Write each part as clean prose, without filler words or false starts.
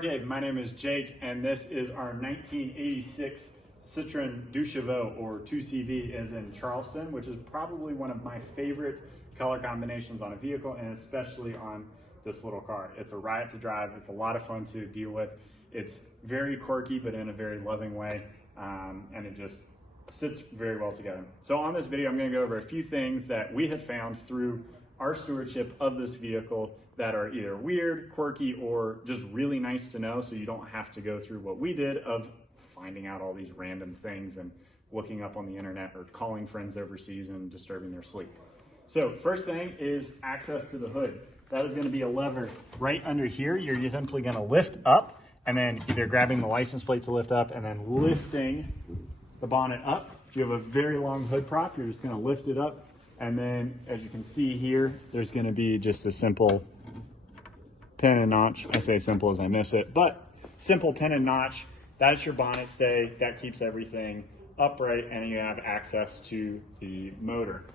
Cave. My name is Jake, and this is our 1986 Citroen 2CV, or 2CV as in Charleston, which is probably one of my favorite color combinations on a vehicle, and especially on this little car. It's a riot to drive. It's a lot of fun to deal with. It's very quirky, but in a very loving way, and it just sits very well together. So on this video, I'm going to go over a few things that we have found through our stewardship of this vehicle that are either weird, quirky, or just really nice to know, so you don't have to go through what we did of finding out all these random things and looking up on the internet or calling friends overseas and disturbing their sleep. So first thing is access to the hood. That is going to be a lever right under here. You're simply going to lift up and then either grabbing the license plate to lift up and then lifting the bonnet up. If you have a very long hood prop, you're just going to lift it up. And then, as you can see here, there's going to be just a simple pin and notch. I say simple as I miss it, but simple pin and notch. That's your bonnet stay. That keeps everything upright, and you have access to the motor.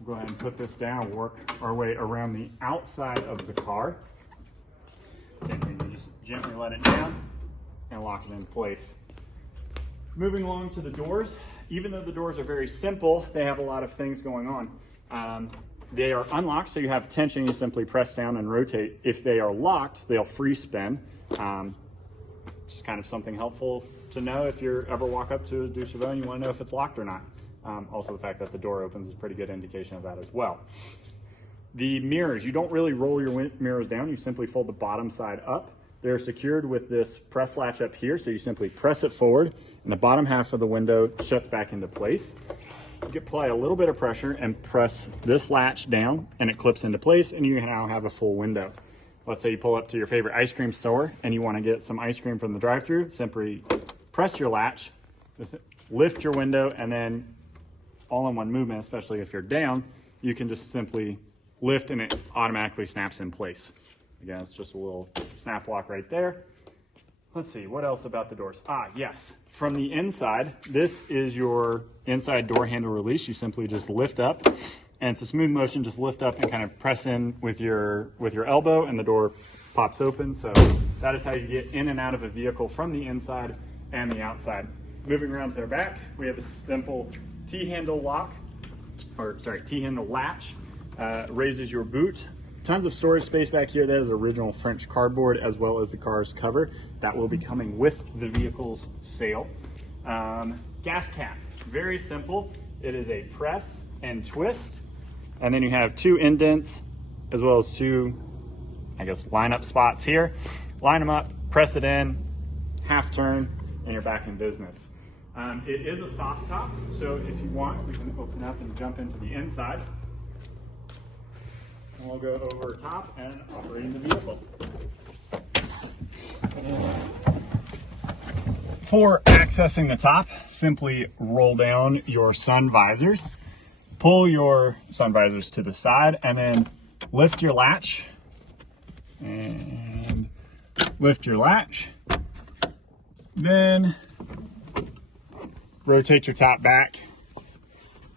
We'll go ahead and put this down, work our way around the outside of the car. Same thing, you just gently let it down and lock it in place. Moving along to the doors. Even though the doors are very simple, they have a lot of things going on. They are unlocked, so you have tension. You simply press down and rotate. If they are locked, they'll free spin. Just kind of something helpful to know if you ever walk up to a 2CV and you want to know if it's locked or not. Also, the fact that the door opens is a pretty good indication of that as well. The mirrors, you don't really roll your mirrors down. You simply fold the bottom side up. They're secured with this press latch up here, so you simply press it forward and the bottom half of the window shuts back into place. You can apply a little bit of pressure and press this latch down and it clips into place, and you now have a full window. Let's say you pull up to your favorite ice cream store and you want to get some ice cream from the drive-thru. Simply press your latch, lift your window, and then all in one movement, especially if you're down, you can just simply lift and it automatically snaps in place. Again, it's just a little snap lock right there. Let's see, what else about the doors? Yes, from the inside, this is your inside door handle release. You simply just lift up, and it's a smooth motion. Just lift up and kind of press in with your elbow, and the door pops open. So that is how you get in and out of a vehicle from the inside and the outside. Moving around to our back, we have a simple T-handle lock, or sorry, T-handle latch. Raises your boot. Tons of storage space back here. That is original French cardboard, as well as the car's cover. That will be coming with the vehicle's sale. Gas cap, very simple. It is a press and twist. And then you have two indents, as well as two, line-up spots here. Line them up, press it in, half turn, and you're back in business. It is a soft top, so if you want, we can open up and jump into the inside. And we'll go over top and operating the vehicle. For accessing the top, simply roll down your sun visors, pull your sun visors to the side, and then lift your latch, and lift your latch. Then rotate your top back,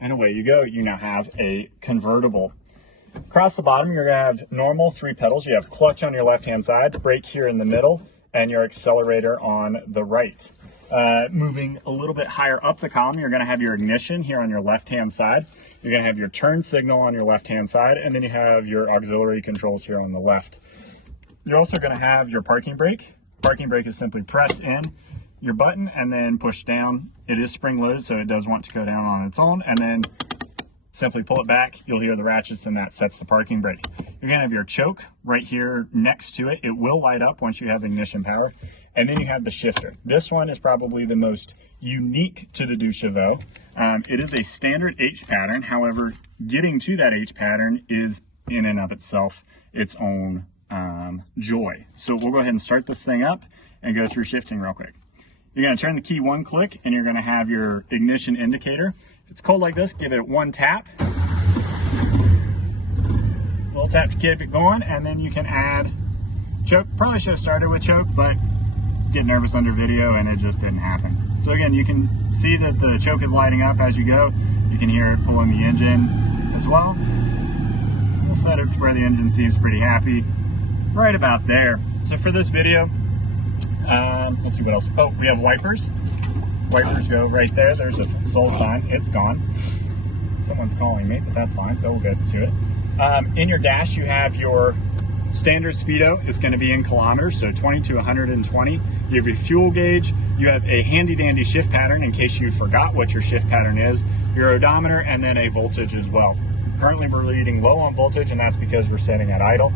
and away you go. You now have a convertible. Across the bottom, you're going to have normal 3 pedals. You have clutch on your left-hand side, brake here in the middle, and your accelerator on the right. Moving a little bit higher up the column, you're going to have your ignition here on your left-hand side. You're going to have your turn signal on your left-hand side, and then you have your auxiliary controls here on the left. You're also going to have your parking brake. Parking brake is simply press in your button and then push down. It is spring-loaded, so it does want to go down on its own, and then simply pull it back. You'll hear the ratchets, and that sets the parking brake. You're going to have your choke right here next to it. It will light up once you have ignition power. And then you have the shifter. This one is probably the most unique to the 2CV. It is a standard H pattern. However, getting to that H pattern is in and of itself its own joy. So we'll go ahead and start this thing up and go through shifting real quick. You're going to turn the key 1 click, and you're going to have your ignition indicator. If it's cold like this, give it 1 tap. A little tap to keep it going, and then you can add choke. Probably should have started with choke, but get nervous under video and it just didn't happen. So again, you can see that the choke is lighting up as you go. You can hear it pulling the engine as well. We'll set it to where the engine seems pretty happy, right about there. So for this video, Let's see what else. Oh, we have wipers. Wipers go right there. There's a soul sign. It's gone. Someone's calling me, but that's fine. We'll get to it. In your dash, you have your standard speedo. It's going to be in kilometers, so 20 to 120. You have your fuel gauge. You have a handy dandy shift pattern in case you forgot what your shift pattern is, your odometer, and then a voltage as well. Currently we're reading low on voltage, and that's because we're setting at idle.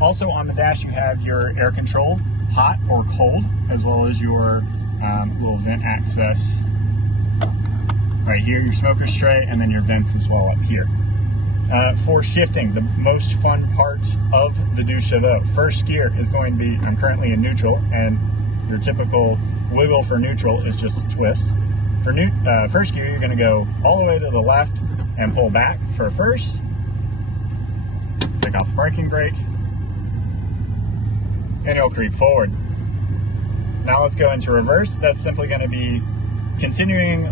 Also on the dash, you have your air control, hot or cold, as well as your little vent access right here, your smoker's tray, and then your vents as well up here. For shifting, the most fun part of the 2CV. First gear is going to be, I'm currently in neutral, and your typical wiggle for neutral is just a twist. For first gear, you're going to go all the way to the left and pull back for first. Take off the braking brake, and you'll creep forward. Now let's go into reverse. That's simply going to be continuing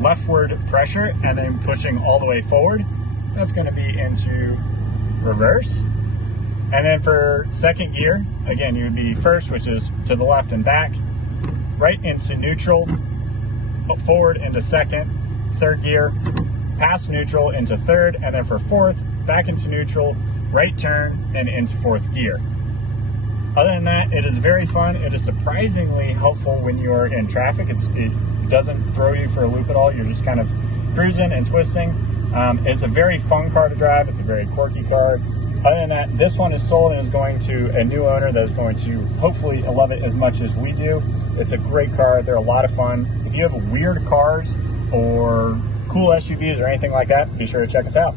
leftward pressure and then pushing all the way forward. That's going to be into reverse. And then for second gear, again, you would be first, which is to the left and back, right into neutral, forward into second, third gear, past neutral into third, and then for fourth, back into neutral, right turn, and into fourth gear. Other than that, it is very fun. It is surprisingly helpful when you're in traffic. It doesn't throw you for a loop at all. You're just kind of cruising and twisting. It's a very fun car to drive. It's a very quirky car. Other than that, this one is sold and is going to a new owner that is going to hopefully love it as much as we do. It's a great car. They're a lot of fun. If you have weird cars or cool SUVs or anything like that, be sure to check us out.